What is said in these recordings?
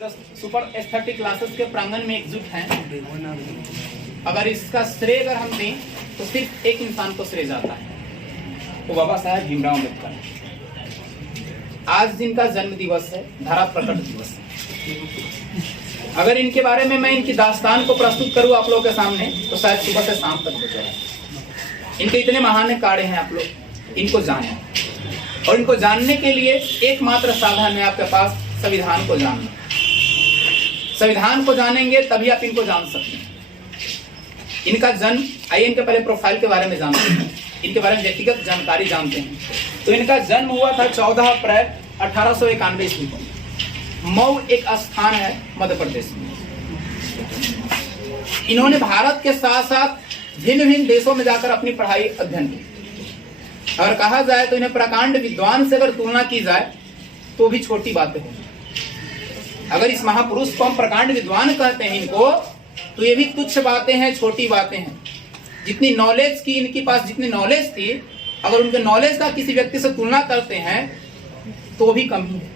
Super aesthetic classes के प्रांगण में एकजुट हैं। अगर इसका श्रेय अगर हम दें तो सिर्फ एक इंसान को श्रेय जाता है, तो बाबा साहेब भीमराव अम्बेडकर। आज जिनका जन्म दिवस है, धरा प्रकट दिवस है। अगर इनके बारे में मैं इनकी दास्तान को प्रस्तुत करूं आप लोगों के सामने तो शायद सुबह से शाम तक हो जाए। इनके इतने महान कार्य हैं, आप लोग इनको जानें। और इनको जानने के लिए एकमात्र साधन है आपके पास संविधान को जानना। संविधान को जानेंगे तभी आप इनको जान सकते हैं। इनका जन्म, आइए इनके पहले प्रोफाइल के बारे में जानते हैं, इनके बारे में व्यक्तिगत जानकारी जानते हैं। तो इनका जन्म हुआ था 14 अप्रैल 1891 ईस्वी को। मऊ एक स्थान है मध्य प्रदेश में। इन्होंने भारत के साथ साथ भिन्न भिन्न देशों में जाकर अपनी पढ़ाई अध्ययन की। अगर कहा जाए तो इन्हें प्रकांड विद्वान से अगर तुलना की जाए तो भी छोटी बातें होंगी। अगर इस महापुरुष को हम प्रकांड विद्वान कहते हैं इनको, तो ये भी तुच्छ बातें हैं, छोटी बातें हैं। जितनी नॉलेज की इनके पास जितनी नॉलेज थी, अगर उनके नॉलेज का किसी व्यक्ति से तुलना करते हैं तो भी कम ही है।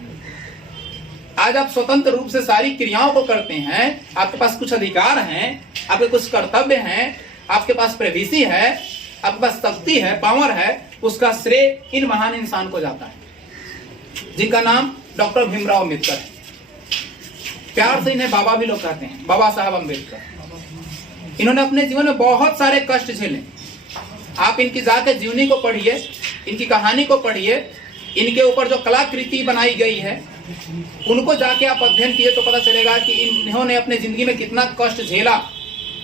आज आप स्वतंत्र रूप से सारी क्रियाओं को करते हैं, आपके पास कुछ अधिकार हैं, आपके कुछ कर्तव्य हैं, आपके पास प्राइवेसी है, आपके पास शक्ति है, पावर है, उसका श्रेय इन महान इंसान को जाता है जिनका नाम डॉक्टर भीमराव अम्बेडकर है। प्यार से इन्हें बाबा भी लोग कहते हैं, बाबा साहब अम्बेडकर। इन्होंने अपने जीवन में बहुत सारे कष्ट झेले। आप इनकी जाके जीवनी को पढ़िए, इनकी कहानी को पढ़िए, इनके ऊपर जो कलाकृति बनाई गई है उनको जाके आप अध्ययन किए तो पता चलेगा कि इन्होंने अपने जिंदगी में कितना कष्ट झेला।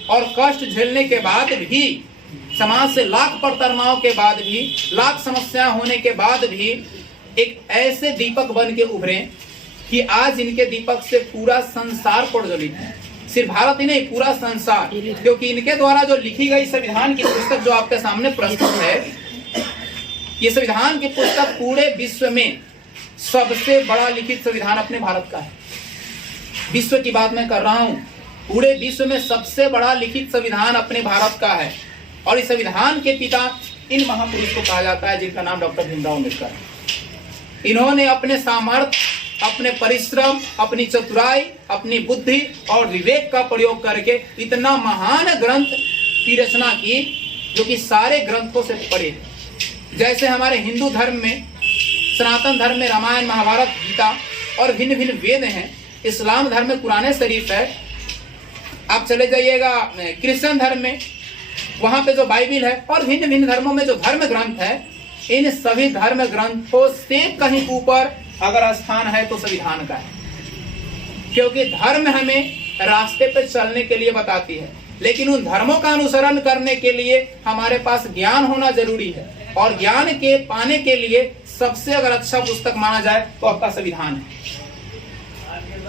और कष्ट झेलने के बाद भी, समाज से लाख प्रताड़नाओं के बाद भी, लाख समस्या होने के बाद भी एक ऐसे दीपक बन के उभरे कि आज इनके दीपक से पूरा संसार प्रज्वलित है। सिर्फ भारत ही नहीं, पूरा संसार। क्योंकि इनके द्वारा जो लिखी गई संविधान की पुस्तक जो आपके सामने प्रस्तुत है, ये संविधान की पुस्तक पूरे विश्व में सबसे बड़ा लिखित संविधान अपने भारत का है। विश्व की बात मैं कर रहा हूं, पूरे विश्व में सबसे बड़ा लिखित संविधान अपने भारत का है। और इस संविधान के पिता इन महापुरुष को कहा जाता है जिनका नाम डॉक्टर भीमराव अम्बेडकर है। इन्होंने अपने सामर्थ्य, अपने परिश्रम, अपनी चतुराई, अपनी बुद्धि और विवेक का प्रयोग करके इतना महान ग्रंथ की रचना की जो कि सारे ग्रंथों से परे। जैसे हमारे हिंदू धर्म में, सनातन धर्म में रामायण, महाभारत, गीता और भिन्न भिन्न वेद हैं। इस्लाम धर्म में कुरान शरीफ है। आप चले जाइएगा क्रिश्चियन धर्म में, वहां पे जो बाइबिल है, और भिन्न भिन्न धर्मों में जो धर्म ग्रंथ है, इन सभी धर्म ग्रंथों से कहीं ऊपर अगर स्थान है तो संविधान का है। क्योंकि धर्म हमें रास्ते पर चलने के लिए बताती है, लेकिन उन धर्मों का अनुसरण करने के लिए हमारे पास ज्ञान होना जरूरी है। और ज्ञान के पाने के लिए सबसे अगर अच्छा पुस्तक माना जाए तो आपका संविधान है।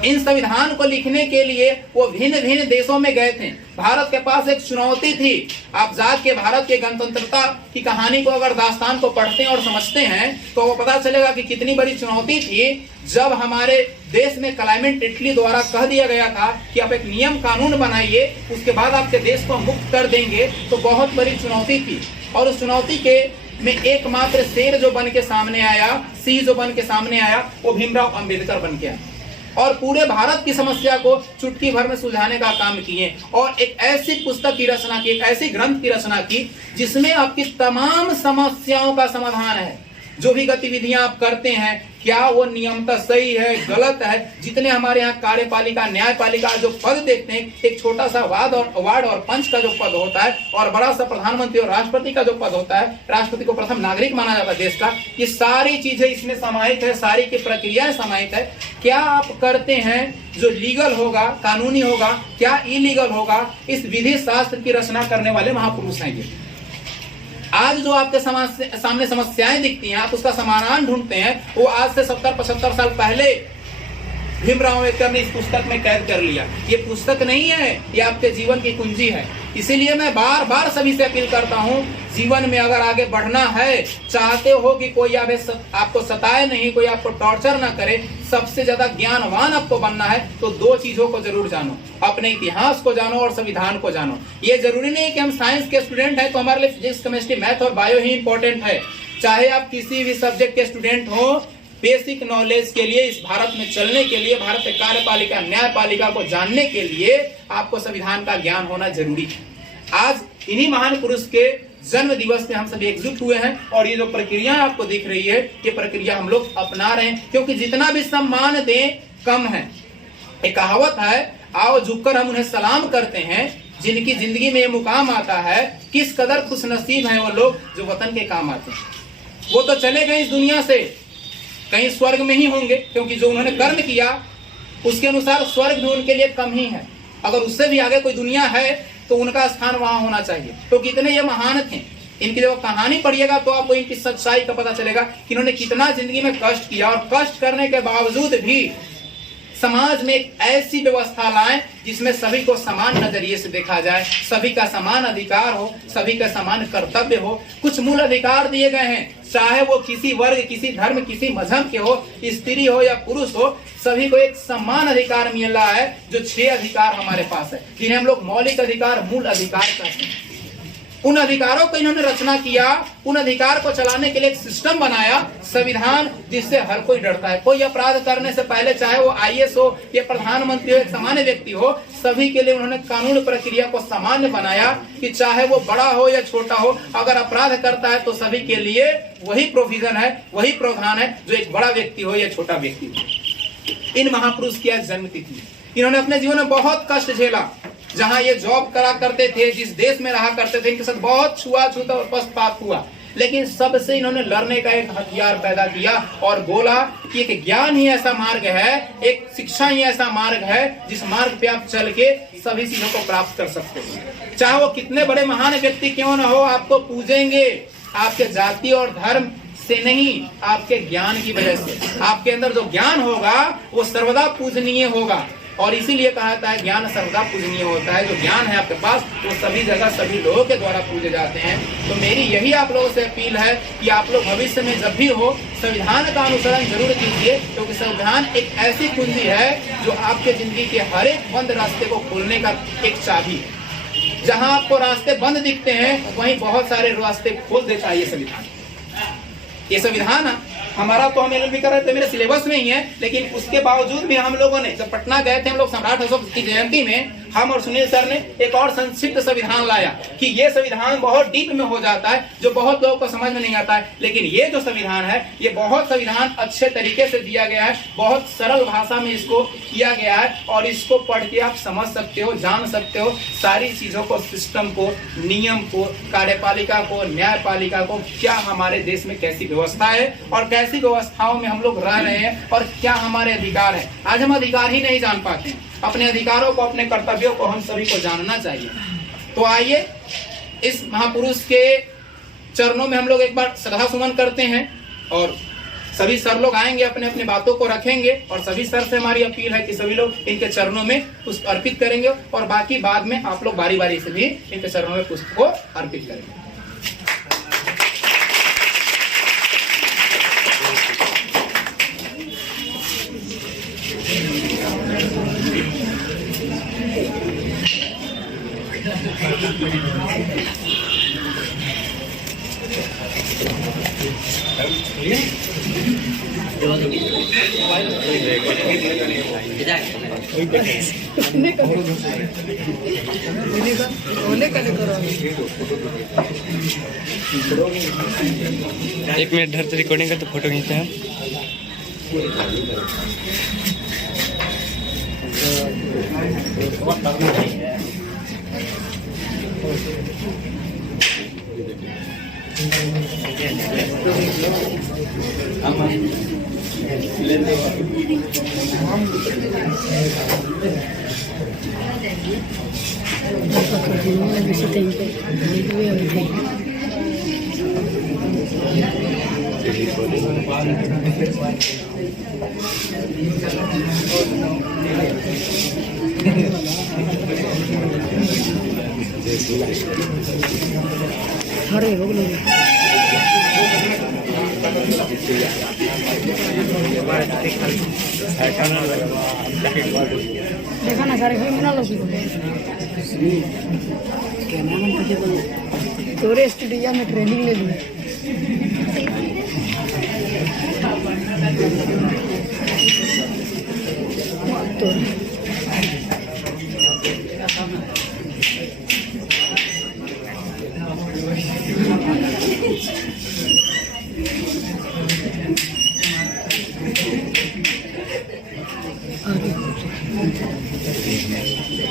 इन संविधान को लिखने के लिए वो भिन्न भिन्न देशों में गए थे। भारत के पास एक चुनौती थी। आप जाके भारत के गणतंत्रता की कहानी को अगर दास्तान को पढ़ते हैं और समझते हैं तो वो पता चलेगा कि कितनी बड़ी चुनौती थी। जब हमारे देश में क्लाइमेट इटली द्वारा कह दिया गया था कि आप एक नियम कानून बनाइए, उसके बाद आपके देश को मुक्त कर देंगे, तो बहुत बड़ी चुनौती थी। और उस चुनौती के में एकमात्र शेर जो बन के सामने आया, सिंह जो बन के सामने आया, वो भीमराव अम्बेडकर बन के आया और पूरे भारत की समस्या को चुटकी भर में सुलझाने का काम किए। और एक ऐसी पुस्तक की रचना की, एक ऐसी ग्रंथ की रचना की जिसमें आपकी तमाम समस्याओं का समाधान है। जो भी गतिविधियां आप करते हैं, क्या वो नियमतः सही है, गलत है। जितने हमारे यहाँ कार्यपालिका, न्यायपालिका जो पद देखते हैं, एक छोटा सा वार्ड और पंच का जो पद होता है, और बड़ा सा प्रधानमंत्री और राष्ट्रपति का जो पद होता है, राष्ट्रपति को प्रथम नागरिक माना जाता है देश का, ये सारी चीजें इसमें समाहित है, सारी की प्रक्रियाएं समाहित है। क्या आप करते हैं जो लीगल होगा, कानूनी होगा, क्या इलीगल होगा, इस विधि शास्त्र की रचना करने वाले महापुरुष हैं ये। आज जो आपके सामने समस्याएं दिखती हैं, आप उसका समाधान ढूंढते हैं, वो आज से 70-75 साल पहले भीमराव अम्बेडकर ने इस पुस्तक में कैद कर लिया। ये पुस्तक नहीं है, ये आपके जीवन की कुंजी है। इसीलिए मैं बार बार सभी से अपील करता हूँ, जीवन में अगर आगे बढ़ना है, चाहते हो कि कोई आपको सताए नहीं, कोई आपको टॉर्चर ना करे, सबसे ज्यादा ज्ञानवान आपको बनना है, तो दो चीजों को जरूर जानो, अपने इतिहास को जानो और संविधान को जानो। ये जरूरी नहीं कि हम साइंस के स्टूडेंट हैं तो हमारे लिए फिजिक्स, केमिस्ट्री, मैथ और बायो ही इंपॉर्टेंट है। चाहे आप किसी भी सब्जेक्ट के स्टूडेंट हो, बेसिक नॉलेज के लिए, इस भारत में चलने के लिए, भारत के कार्यपालिका न्यायपालिका को जानने के लिए आपको संविधान का ज्ञान होना जरूरी है। आज इन्हीं महान पुरुष के जन्म दिवस में हम सभी एकजुट हुए हैं और ये जो प्रक्रिया आपको दिख रही है, ये प्रक्रिया हम लोग अपना रहे हैं, क्योंकि जितना भी सम्मान दें कम है। एक कहावत है, आओ झुककर हम उन्हें सलाम करते हैं जिनकी जिंदगी में ये मुकाम आता है। किस कदर खुश नसीब है वो लोग जो वतन के काम आते हैं। वो तो चले गए इस दुनिया से, कहीं स्वर्ग में ही होंगे, क्योंकि जो उन्होंने कर्म किया उसके अनुसार स्वर्ग भी उनके लिए कम ही है। अगर उससे भी आगे कोई दुनिया है तो उनका स्थान वहां होना चाहिए। तो कितने ये महान थे, इनकी जब कहानी पढ़िएगा तो आपको इनकी सच्चाई का पता चलेगा कि इन्होंने कितना जिंदगी में कष्ट किया, और कष्ट करने के बावजूद भी समाज में एक ऐसी व्यवस्था लाएं जिसमें सभी को समान नजरिए से देखा जाए, सभी का समान अधिकार हो, सभी का समान कर्तव्य हो। कुछ मूल अधिकार दिए गए हैं, चाहे वो किसी वर्ग, किसी धर्म, किसी मजहब के हो, स्त्री हो या पुरुष हो, सभी को एक समान अधिकार मिला है। जो 6 अधिकार हमारे पास है, जिन्हें हम लोग मौलिक अधिकार, मूल अधिकार कहते हैं। उन अधिकारों को इन्होंने रचना किया, उन अधिकार को चलाने के लिए एक सिस्टम बनाया, संविधान, जिससे हर कोई डरता है। कोई अपराध करने से पहले, चाहे वो IAS हो या प्रधानमंत्री हो, एक सामान्य व्यक्ति हो, सभी के लिए उन्होंने कानून प्रक्रिया को सामान्य बनाया कि चाहे वो बड़ा हो या छोटा हो, अगर अपराध करता है तो सभी के लिए वही प्रोविजन है, वही प्रावधान है, जो एक बड़ा व्यक्ति हो या छोटा व्यक्ति हो। इन महापुरुष की आज जन्म तिथि। इन्होंने अपने जीवन में बहुत कष्ट झेला। जहां ये जॉब करा करते थे, जिस देश में रहा करते थे, इनके साथ बहुत छुआछूत और पक्षपात हुआ, लेकिन सबसे इन्होंने लड़ने का एक हथियार पैदा किया और बोला कि एक ज्ञान ही ऐसा मार्ग है, एक शिक्षा ही ऐसा मार्ग है जिस मार्ग पे आप चल के सभी चीजों को प्राप्त कर सकते हो। चाहे वो कितने बड़े महान व्यक्ति क्यों न हो, आपको पूजेंगे आपके जाति और धर्म से नहीं, आपके ज्ञान की वजह से। आपके अंदर जो ज्ञान होगा वो सर्वदा पूजनीय होगा, और इसीलिए कहा जाता है ज्ञान सर्वदा पूजनीय होता है। जो ज्ञान है आपके पास वो सभी जगह सभी लोगों के द्वारा पूजे जाते हैं। तो मेरी यही आप लोगों से अपील है कि आप लोग भविष्य में जब भी हो संविधान का अनुसरण जरूर कीजिए, क्योंकि संविधान एक ऐसी कुंजी है जो आपके जिंदगी के हर एक बंद रास्ते को खोलने का एक चाबी है। जहाँ आपको रास्ते बंद दिखते हैं वहीं बहुत सारे रास्ते खोल देता है ये संविधान। ये संविधान हमारा तो हम LLB कर रहे थे, मेरे सिलेबस में ही है, लेकिन उसके बावजूद भी हम लोगों ने जब पटना गए थे, हम लोग सम्राट अशोक की जयंती में हम और सुनील सर ने एक और संक्षिप्त संविधान लाया कि ये संविधान बहुत डीप में हो जाता है, जो बहुत लोगों को समझ में नहीं आता है। लेकिन ये जो संविधान है, ये बहुत संविधान अच्छे तरीके से दिया गया है, बहुत सरल भाषा में इसको किया गया है, और इसको पढ़ के आप समझ सकते हो, जान सकते हो सारी चीजों को, सिस्टम को, नियम को, कार्यपालिका को, न्यायपालिका को, क्या हमारे देश में कैसी व्यवस्था है और कैसी व्यवस्थाओं में हम लोग रह रहे हैं और क्या हमारे अधिकार है। आज हम अधिकार ही नहीं जान पाते हैं। अपने अधिकारों को, अपने कर्तव्यों को हम सभी को जानना चाहिए। तो आइए इस महापुरुष के चरणों में हम लोग एक बार श्रद्धा सुमन करते हैं, और सभी सर लोग आएंगे, अपने अपने बातों को रखेंगे, और सभी सर से हमारी अपील है कि सभी लोग इनके चरणों में पुष्प अर्पित करेंगे, और बाकी बाद में आप लोग बारी बारी से भी इनके चरणों में पुष्प को अर्पित करेंगे। एक मिनट धर रिकॉर्डिंग कर तो फोटो खींचते हैं। अरे हो गया देखा ना सारे मिला लो क्या नाम है थोड़े स्टूडियो में ट्रेनिंग ले ली तो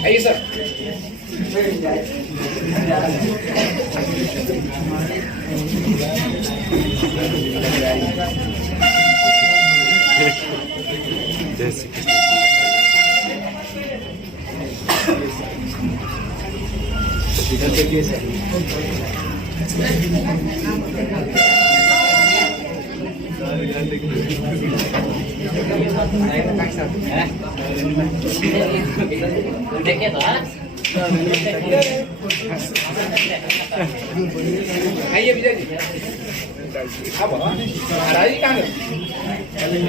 आइए सर। देखे तो आइए विजय जी। अब महाराज जी कहाँ गए?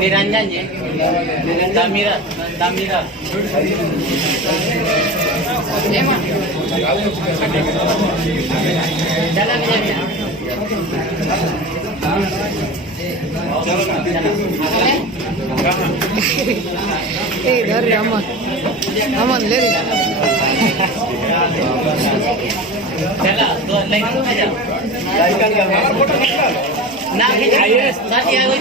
निरंजन जी दामीरा दामीरा चला इधर रे अमन अमन ले रे चला तो लाइन में जा ना साथी आ गई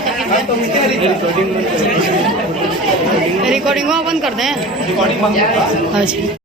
रिकॉर्डिंग बंद कर दें। अच्छा